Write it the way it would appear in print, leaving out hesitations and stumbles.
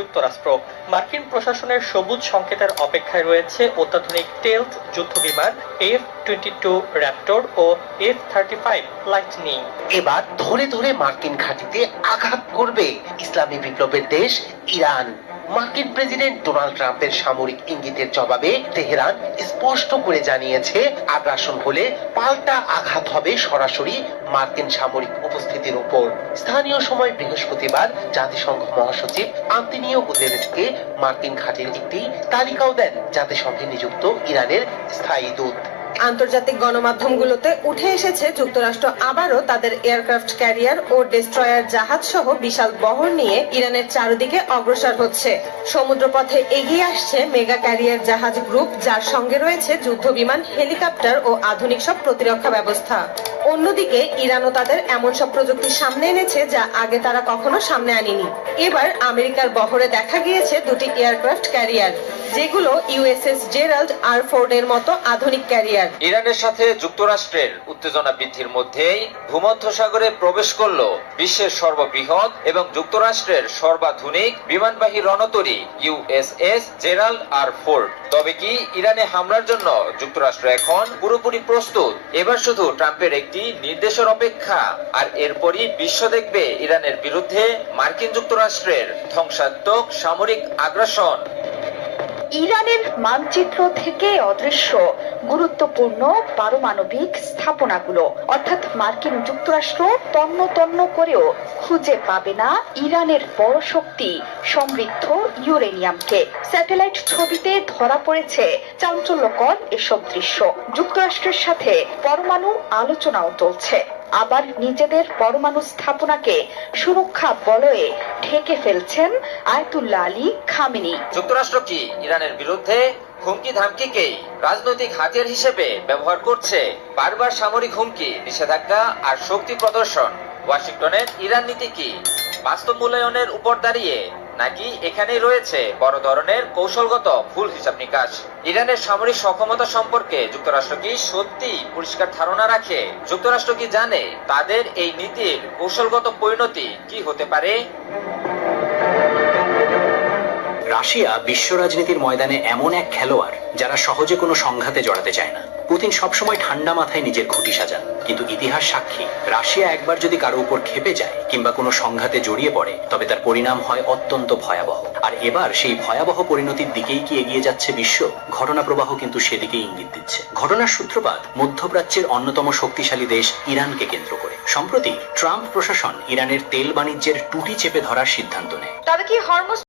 যুক্তরাষ্ট্র। মার্কিন প্রশাসনের সবুজ সংকেতের অপেক্ষায় রয়েছে অত্যাধুনিক স্টেলথ যুদ্ধবিমান F-22 র্যাপটর ও F-35 লাইটনিং। এবার ধরে ধরে মার্কিন ঘাঁটিতে আঘাত করবে ইসলামী বিপ্লবের দেশ ইরান। মার্কিন প্রেসিডেন্ট ডোনাল্ড ট্রাম্পের সামরিক ইঙ্গিতের জবাবে তেহরান স্পষ্ট করে জানিয়েছে, আগ্রাসন হলে পাল্টা আঘাত হবে সরাসরি মার্কিন সামরিক উপস্থিতির উপর। স্থানীয় সময় বৃহস্পতিবার জাতিসংঘ মহাসচিব আন্তোনিও গুতেরেসকে মার্কিন ঘাঁটির একটি তালিকাও দেন জাতিসংঘে নিযুক্ত ইরানের স্থায়ী দূত। আন্তর্জাতিক গণমাধ্যমগুলোতে উঠে এসেছে যুক্তরাষ্ট্র আবারও তাদের এয়ারক্রাফট ক্যারিয়ার ও ডেস্ট্রয়ার জাহাজ সহ বিশাল বহর নিয়ে ইরানের চারদিকে অগ্রসর হচ্ছে। সমুদ্রপথে এগিয়ে আসছে মেগা ক্যারিয়ার জাহাজ গ্রুপ, যার সঙ্গে রয়েছে যুদ্ধবিমান, হেলিকপ্টার ও আধুনিক সব প্রতিরক্ষা ব্যবস্থা। অন্যদিকে ইরানও তাদের এমন সব প্রযুক্তি সামনে এনেছে যা আগে তারা কখনো সামনে আনেনি। এবার আমেরিকার বহরে দেখা গিয়েছে দুটি এয়ারক্রাফট ক্যারিয়ার, যেগুলো ইউএসএস জেরাল্ড আর ফোর্ডের মতো আধুনিক ক্যারিয়ার। ইরানের সাথে যুক্তরাষ্ট্রের উত্তেজনা বৃদ্ধির মধ্যেই ভূমধ্যসাগরে প্রবেশ করল বিশ্বের সর্ববৃহৎ এবং যুক্তরাষ্ট্রের সর্বাধুনিক বিমানবাহী রণতরী ইউএসএস জেরাল্ড আর ফোর্ড। তবে কি ইরানে হামলার জন্য যুক্তরাষ্ট্র এখন পুরোপুরি প্রস্তুত? এবার শুধু ট্রাম্পের একটি নির্দেশের অপেক্ষা, আর এরপরই বিশ্ব দেখবে ইরানের বিরুদ্ধে মার্কিন যুক্তরাষ্ট্রের ধ্বংসাত্মক সামরিক আগ্রাসন। ইরানের মানচিত্র থেকে অদৃশ্য গুরুত্বপূর্ণ পারমাণবিক স্থাপনাগুলো, অর্থাৎ মার্কিন যুক্তরাষ্ট্র তন্ন তন্ন করেও খুঁজে পাবে না ইরানের বড় শক্তি সমৃদ্ধ ইউরেনিয়ামকে। স্যাটেলাইট ছবিতে ধরা পড়েছে চাঞ্চল্যকর এসব দৃশ্য। যুক্তরাষ্ট্রের সাথে পরমাণু আলোচনাও চলছে, আবার নিজেদের পরমাণু স্থাপনাকে সুরক্ষা বলয়ে ঢেকে ফেলছেন আয়াতুল্লাহ আলী খামেনি। যুক্তরাষ্ট্র কি ইরানের বিরুদ্ধে হুমকি ধামকিকে রাজনৈতিক হাতিয়ার হিসেবে ব্যবহার করছে? বারবার সামরিক হুমকি, নিষেধাজ্ঞা আর শক্তি প্রদর্শন। ওয়াশিংটনের ইরান নীতি কি বাস্তব মূল্যায়নের উপর দাঁড়িয়ে, নাকি এখানেই রয়েছে বড় ধরনের কৌশলগত ভুল হিসাব নিকাশ? ইরানের সামরিক সক্ষমতা সম্পর্কে যুক্তরাষ্ট্র কি সত্যি পরিষ্কার ধারণা রাখে? যুক্তরাষ্ট্র কি জানে তাদের এই নীতির কৌশলগত পরিণতি কি হতে পারে? রাশিয়া বিশ্ব রাজনীতির ময়দানে এমন এক খেলোয়াড় যারা সহজে কোনো সংঘাতে জড়াতে চায় না। পুতিন সবসময় ঠান্ডা মাথায় নিজের খুঁটি সাজান, কিন্তু ইতিহাস সাক্ষী, রাশিয়া একবার যদি কারো উপর ক্ষেপে যায় কিংবা কোনো সংঘাতে জড়িয়ে পড়ে, তবে তার পরিণাম হয় অত্যন্ত ভয়াবহ। আর এবার সেই ভয়াবহ পরিণতির দিকেই কি এগিয়ে যাচ্ছে বিশ্ব? ঘটনা প্রবাহ কিন্তু সেদিকেই ইঙ্গিত দিচ্ছে। ঘটনার সূত্রপাত মধ্যপ্রাচ্যের অন্যতম শক্তিশালী দেশ ইরানকে কেন্দ্র করে। সম্প্রতি ট্রাম্প প্রশাসন ইরানের তেল বাণিজ্যের টুটি চেপে ধরার সিদ্ধান্ত নেয়। তবে কি হরমুজ